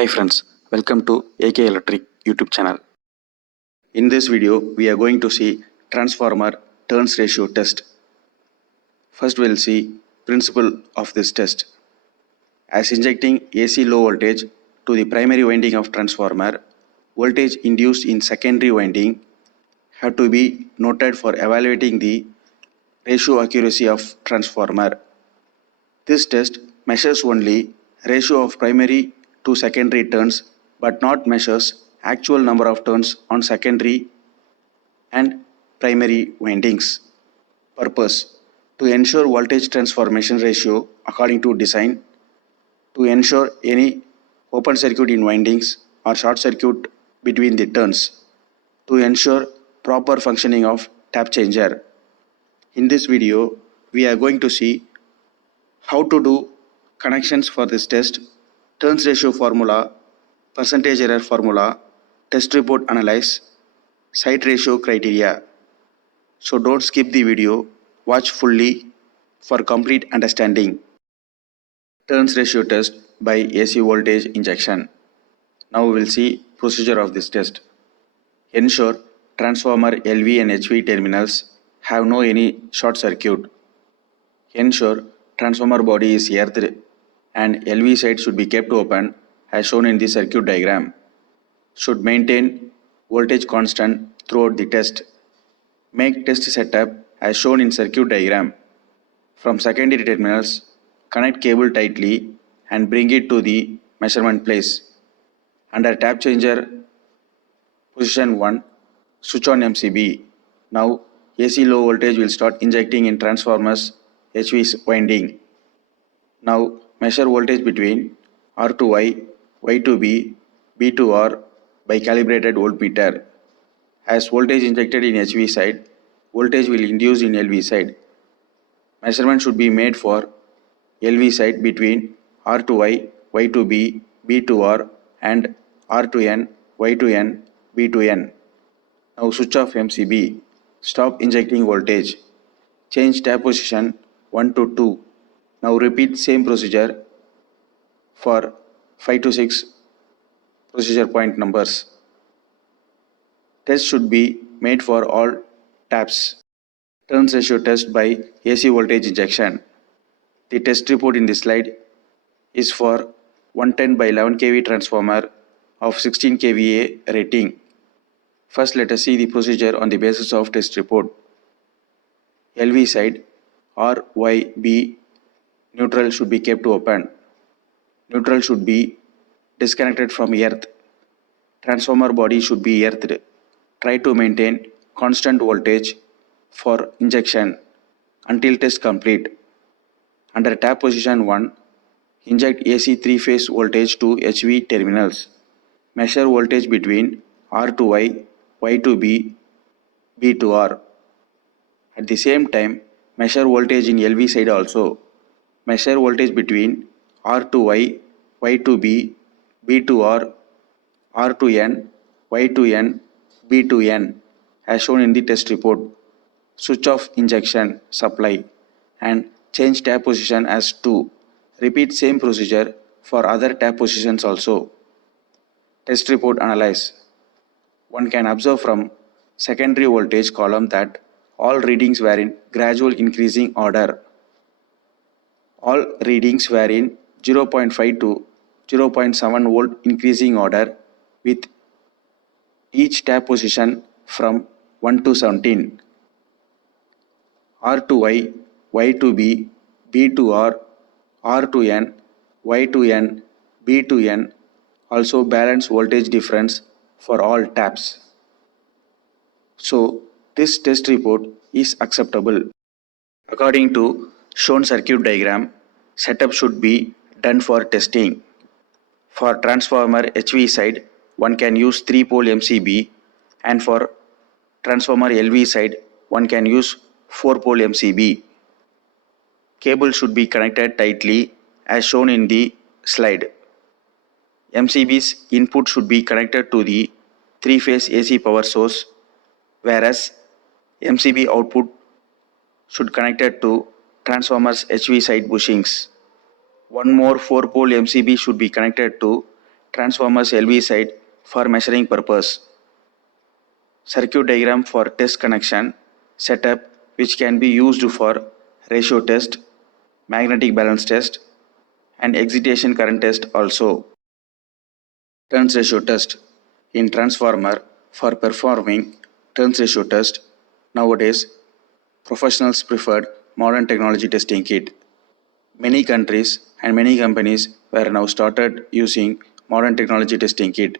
Hi friends, welcome to AK Electric YouTube channel. In this video, we are going to see transformer turns ratio test. First we'll see principle of this test. As injecting AC low voltage to the primary winding of transformer, voltage induced in secondary winding have to be noted for evaluating the ratio accuracy of transformer. This test measures only ratio of primary to secondary turns but not measures actual number of turns on secondary and primary windings. Purpose: to ensure voltage transformation ratio according to design, to ensure any open circuit in windings or short circuit between the turns, to ensure proper functioning of tap changer. In this video, we are going to see how to do connections for this test, turns ratio formula, percentage error formula, test report analyze, site ratio criteria. So don't skip the video, watch fully for complete understanding. Turns ratio test by AC voltage injection. Now we will see procedure of this test. Ensure transformer LV and HV terminals have no any short circuit. Ensure transformer body is earthed and LV side should be kept open as shown in the circuit diagram. Should maintain voltage constant throughout the test. Make test setup as shown in circuit diagram. From secondary terminals, connect cable tightly and bring it to the measurement place. Under tap changer position 1, switch on MCCB. Now AC low voltage will start injecting in transformer's HV winding. Now measure voltage between R to Y, Y to B, B to R by calibrated voltmeter. As voltage injected in HV side, voltage will induce in LV side. Measurement should be made for LV side between R to Y, Y to B, B to R and R to N, Y to N, B to N. Now switch off MCCB. Stop injecting voltage. Change tap position 1 to 2. Now repeat same procedure for 5 to 6 procedure point numbers. Test should be made for all taps. Turns ratio test by AC voltage injection. The test report in this slide is for 110 by 11 kV transformer of 16 kVA rating. First let us see the procedure on the basis of test report. LV side R, Y, B neutral should be kept open. Neutral should be disconnected from earth. Transformer body should be earthed. Try to maintain constant voltage for injection until test complete. Under tap position 1, inject AC 3-phase voltage to HV terminals. Measure voltage between R to Y, Y to B, B to R. At the same time, measure voltage in LV side also. Measure voltage between R to Y, Y to B, B to R, R to N, Y to N, B to N as shown in the test report. Switch off injection supply and change tap position as 2. Repeat same procedure for other tap positions also. Test report analyze. One can observe from secondary voltage column that all readings were in gradual increasing order. All readings were in 0.5 to 0.7 volt increasing order with each tap position from 1 to 17. R to Y, Y to B, B to R, R to N, Y to N, B to N also balance voltage difference for all taps. So this test report is acceptable. According to shown circuit diagram, setup should be done for testing. For transformer HV side, one can use 3-pole MCCB, and for transformer LV side, one can use 4-pole MCCB. Cable should be connected tightly as shown in the slide. MCCB's input should be connected to the 3-phase AC power source, whereas MCCB output should connected to transformer's HV side bushings. One more 4-pole MCCB should be connected to transformer's LV side for measuring purpose, circuit diagram for test connection, setup which can be used for ratio test, magnetic balance test and excitation current test also. Turns ratio test. In transformer, for performing turns ratio test, nowadays professionals preferred modern technology testing kit. Many countries and many companies were now started using modern technology testing kit.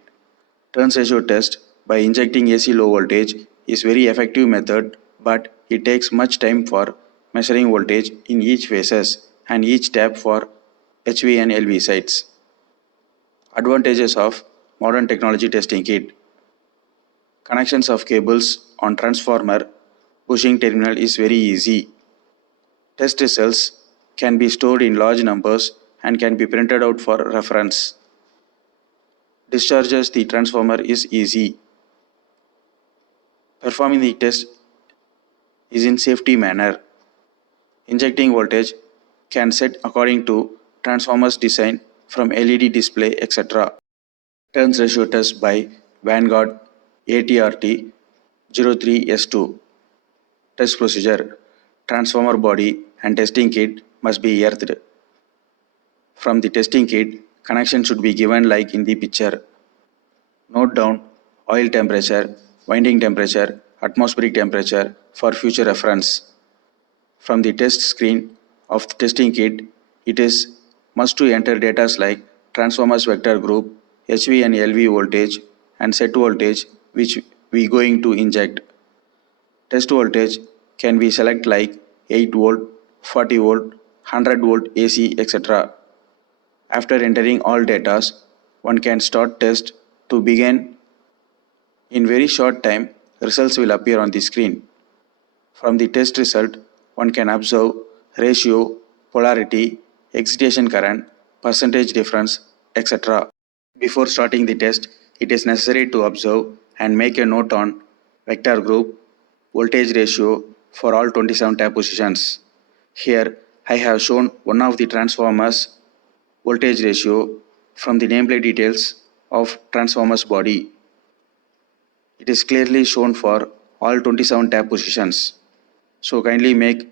Turns ratio test by injecting AC low voltage is very effective method, but it takes much time for measuring voltage in each phases and each tap for HV and LV sides. Advantages of modern technology testing kit. Connections of cables on transformer bushing terminal is very easy. Test results can be stored in large numbers and can be printed out for reference. Discharges the transformer is easy. Performing the test is in safety manner. Injecting voltage can set according to transformer's design from LED display etc. Turns ratio test by Vanguard ATRT-03S2. Test procedure. Transformer body and testing kit must be earthed. From the testing kit, connection should be given like in the picture. Note down oil temperature, winding temperature, atmospheric temperature for future reference. From the test screen of the testing kit, it is must to enter data like transformer's vector group, HV and LV voltage and set voltage which we going to inject. Test voltage can be select like 8 volt, 40 volt, 100 volt AC etc. After entering all data, one can start test to begin. In very short time, results will appear on the screen. From the test result, one can observe ratio, polarity, excitation current, percentage difference, etc. Before starting the test, it is necessary to observe and make a note on vector group, voltage ratio for all 27 tap positions. Here, I have shown one of the transformers voltage ratio from the nameplate details of transformer's body. It is clearly shown for all 27 tap positions. So kindly make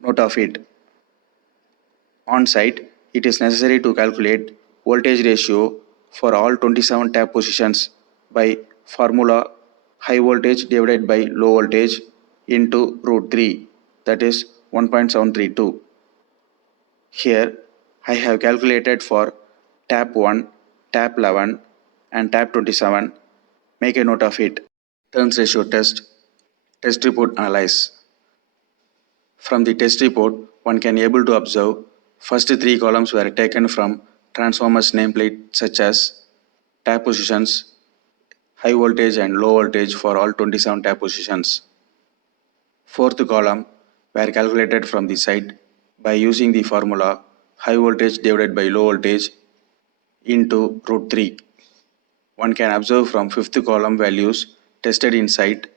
note of it. On site, it is necessary to calculate voltage ratio for all 27 tap positions by formula high voltage divided by low voltage into root 3, that is 1.732. Here I have calculated for tap 1, tap 11 and tap 27. Make a note of it. Turns ratio test, test report analyze. From the test report, one can able to observe first 3 columns were taken from transformer's nameplate such as tap positions, high voltage and low voltage for all 27 tap positions. Fourth column were calculated from the site by using the formula high voltage divided by low voltage into root 3. One can observe from fifth column values tested in site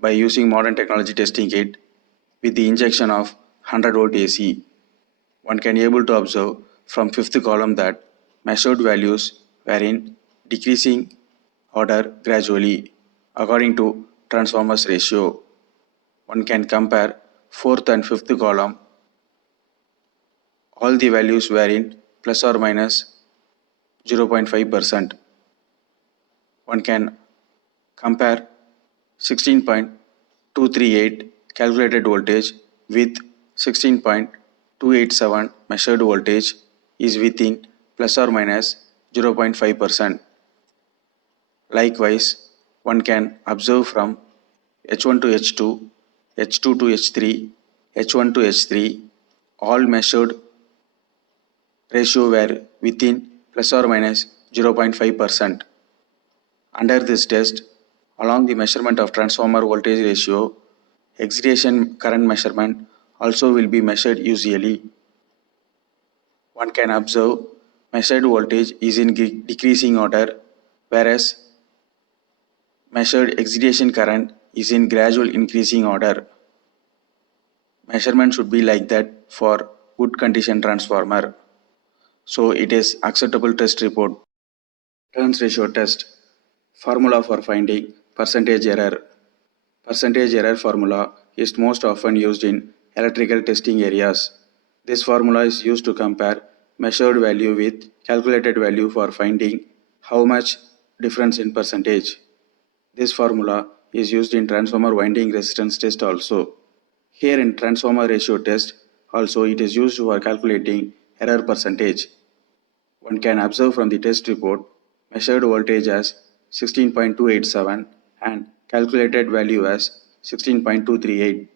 by using modern technology testing kit with the injection of 100 volt AC. One can able to observe from fifth column that measured values were in decreasing order gradually according to transformer's ratio. One can compare fourth and fifth column. All the values were in plus or minus 0.5%. One can compare 16.238 calculated voltage with 16.287 measured voltage is within plus or minus 0.5%. Likewise, one can observe from H1 to H2, H2 to H3, H1 to H3, all measured ratio were within plus or minus 0.5%. Under this test, along the measurement of transformer voltage ratio, excitation current measurement also will be measured usually. One can observe measured voltage is in decreasing order, whereas measured excitation current is in gradual increasing order. Measurement should be like that for good condition transformer. So it is acceptable test report. Turns ratio test. Formula for finding percentage error. Percentage error formula is most often used in electrical testing areas. This formula is used to compare measured value with calculated value for finding how much difference in percentage. This formula is used in transformer winding resistance test also. Here in transformer ratio test also it is used for calculating error percentage. One can observe from the test report measured voltage as 16.287 and calculated value as 16.238.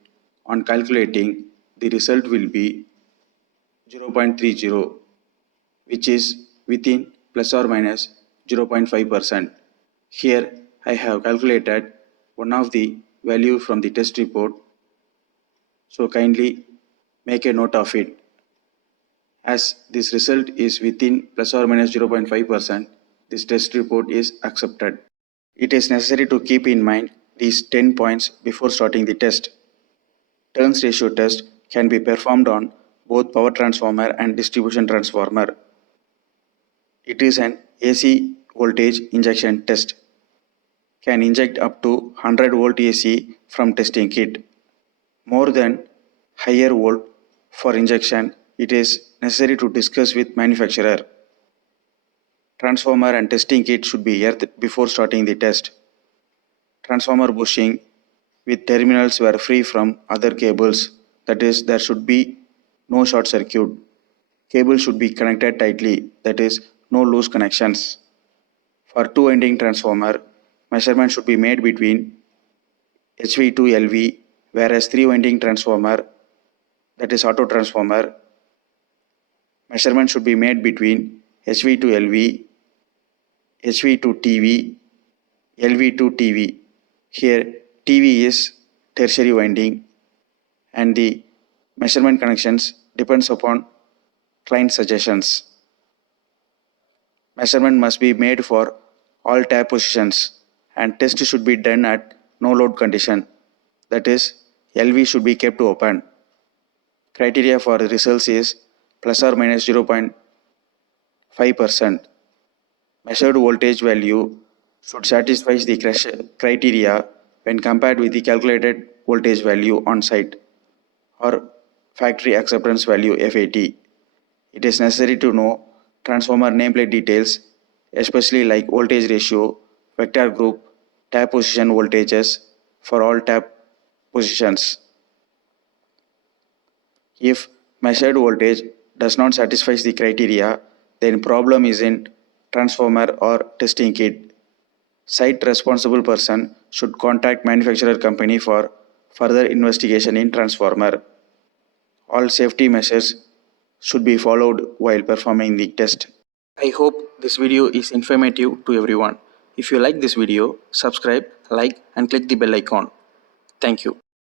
On calculating, the result will be 0.30, which is within plus or minus 0.5%. Here I have calculated one of the value from the test report, so kindly make a note of it. As this result is within plus or minus 0.5%, this test report is accepted. It is necessary to keep in mind these 10 points before starting the test. Turns ratio test can be performed on both power transformer and distribution transformer. It is an AC voltage injection test. Can inject up to 100 volt AC from testing kit. More than higher volt for injection, it is necessary to discuss with manufacturer. Transformer and testing kit should be earthed before starting the test. Transformer bushing with terminals were free from other cables, that is, there should be no short circuit. Cable should be connected tightly, that is, no loose connections. For two-winding transformer, measurement should be made between HV to LV, whereas three-winding transformer, that is auto transformer, measurement should be made between HV to LV, HV to TV, LV to TV. Here TV is tertiary winding and the measurement connections depends upon client suggestions. Measurement must be made for all tap positions and test should be done at no load condition, that is LV should be kept open. Criteria for the results is plus or minus 0.5%. Measured voltage value should satisfy the criteria when compared with the calculated voltage value on site or factory acceptance value FAT. It is necessary to know transformer nameplate details, especially like voltage ratio, vector group, tap position voltages for all tap positions. If measured voltage does not satisfy the criteria, then problem is in transformer or testing kit. Site responsible person should contact manufacturer company for further investigation in transformer. All safety measures should be followed while performing the test. I hope this video is informative to everyone. If you like this video, subscribe, like and click the bell icon. Thank you.